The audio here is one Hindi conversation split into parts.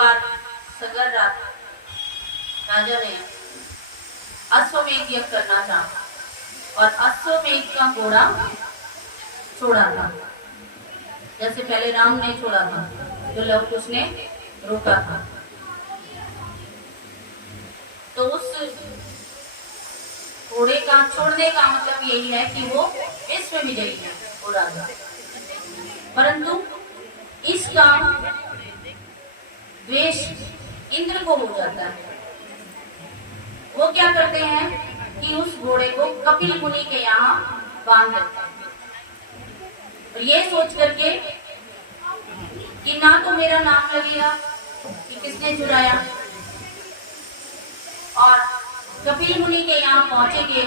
बार सगर राजा ने अश्वमेध यज्ञ करना चाहा और अश्वमेध का घोड़ा छोड़ा था, जैसे पहले राम ने छोड़ा था, जो लव कुश ने रोका था। तो उस घोड़े का छोड़ने का मतलब यही है कि वो विश्व विजयी है वो राजा। परंतु इसका द्वेष इंद्र को हो जाता है। वो क्या करते हैं कि उस घोड़े को कपिल मुनि के यहाँ बांध देते हैं, और ये सोच करके कि ना तो मेरा नाम लगेगा कि किसने चुराया, और कपिल मुनि के यहाँ पहुंचेंगे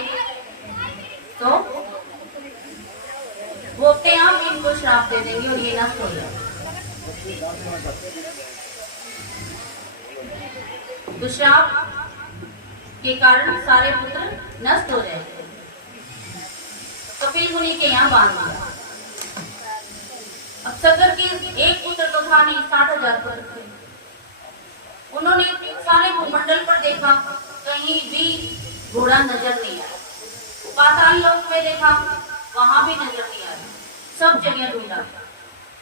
तो वो अपने आप इनको श्राप दे देंगे और ये नष्ट हो जाएगा। तो श्राप के कारण सारे पुत्र नष्ट हो जाएंगे। कपिल मुनि के यहाँ बांध दिया। अब सगर के एक पुत्र तो था नहीं, 60,000 पुत्र थे। उन्होंने सारे भूमंडल पर देखा, कहीं भी घोड़ा नजर नहीं आया। पाताल लोक में देखा, वहां भी नजर नहीं आया, सब जगह ढूंढा।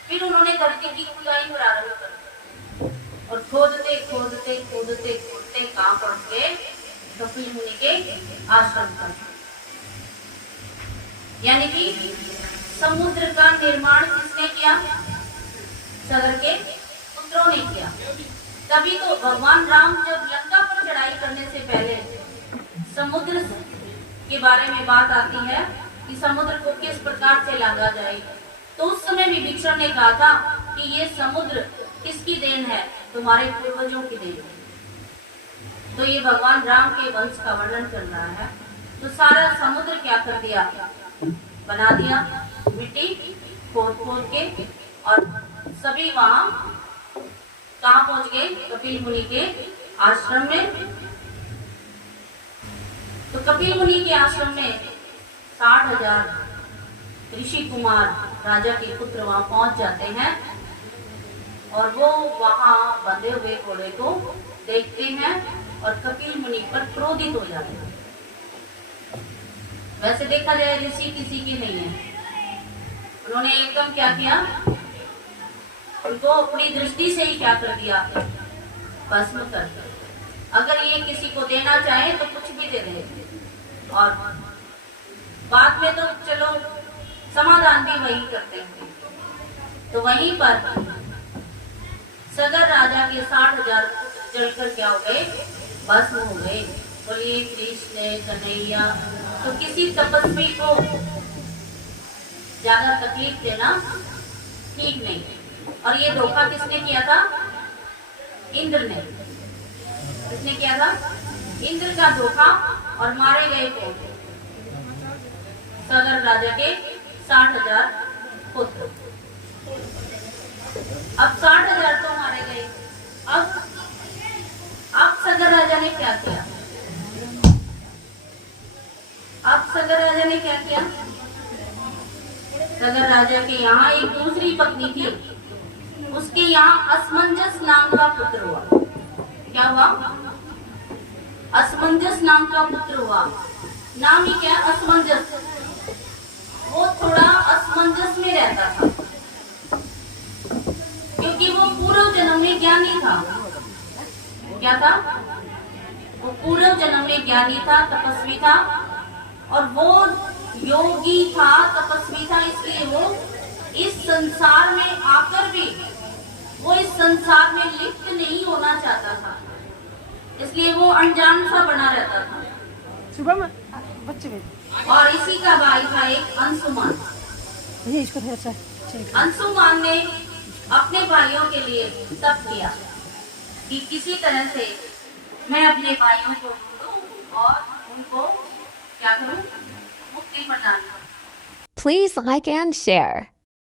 फिर उन्होंने धरती की खुदाई प्रारंभ कर दी और खोदते खोदते खोदते खोदते कहां पहुंच गए? कपिल मुनि के आश्रम पर। यानी कि समुद्र का निर्माण किसने किया? सगर के पुत्रों ने किया। तभी तो भगवान राम जब लंका पर चढ़ाई करने से पहले समुद्र के बारे में बात आती है कि समुद्र को किस प्रकार से लांघा जाए, तो उस समय विभीषण ने कहा था कि ये समुद्र किसकी देन है? तुम्हारे पूर्वजों की देन है। तो ये भगवान राम के वंश का वर्णन कर रहा है। तो सारा समुद्र क्या कर दिया? बना दिया, मिट्टी खोद खोद के, और सभी वहां कहां पहुंच गए? कपिल मुनि के आश्रम में। तो कपिल मुनि के आश्रम में 60,000 ऋषि कुमार राजा के पुत्र वहां पहुंच जाते हैं, और वो वहां बंधे हुए घोड़े को देखते हैं और कपिल मुनि पर क्रोधित हो जाते हैं। वैसे देखा जाए ऋषि किसी के नहीं है, उन्होंने एकदम क्या किया? उनको अपनी दृष्टि से ही क्या कर दिया? भस्म कर दिया। अगर ये किसी को देना चाहे तो कुछ भी दे दे, और बाद में तो चलो समाधान भी वही करते हैं। तो वहीं पर सगर राजा के 60,000 जलकर क्या हो गए? भस्म हो गए। बोलिए कृष्ण कन्हैया। तो किसी तपस्वी को ज्यादा तकलीफ देना ठीक नहीं। और ये धोखा किसने किया था? इंद्र ने। किसने किया था? इंद्र का धोखा। और मारे गए कौन? सगर राजा के 60,000 पुत्र। अब 60,000 तो मारे गए। अब सगर राजा ने क्या किया? अब सगर राजा ने क्या किया? सगर राजा के यहाँ एक दूसरी पत्नी थी, उसके यहाँ असमंजस नाम का पुत्र हुआ। क्या हुआ? असमंजस नाम का पुत्र हुआ। नाम ही क्या? असमंजस। वो थोड़ा असमंजस में रहता था, क्योंकि वो पूर्व जन्म में ज्ञानी था। क्या था? वो पूर्व जन्म में ज्ञानी था, तपस्वी था, और वो योगी था, तपस्वी था। इसलिए वो इस संसार में आकर भी वो इस संसार में लिप्त नहीं होना चाहता था, इसलिए वो अनजान सा बना रहता था। सुबह में बच्चे में। और इसी का भाई था एक अंशुमान। ये इसको थोड़ा सा अंशुमान ने अपने भाइयों के लिए तप किया कि किसी तरह से मैं अपने भाइयों को ढूंढूं और उनको क्या करूं? मुक्ति प्रदान करूं। Please like and share.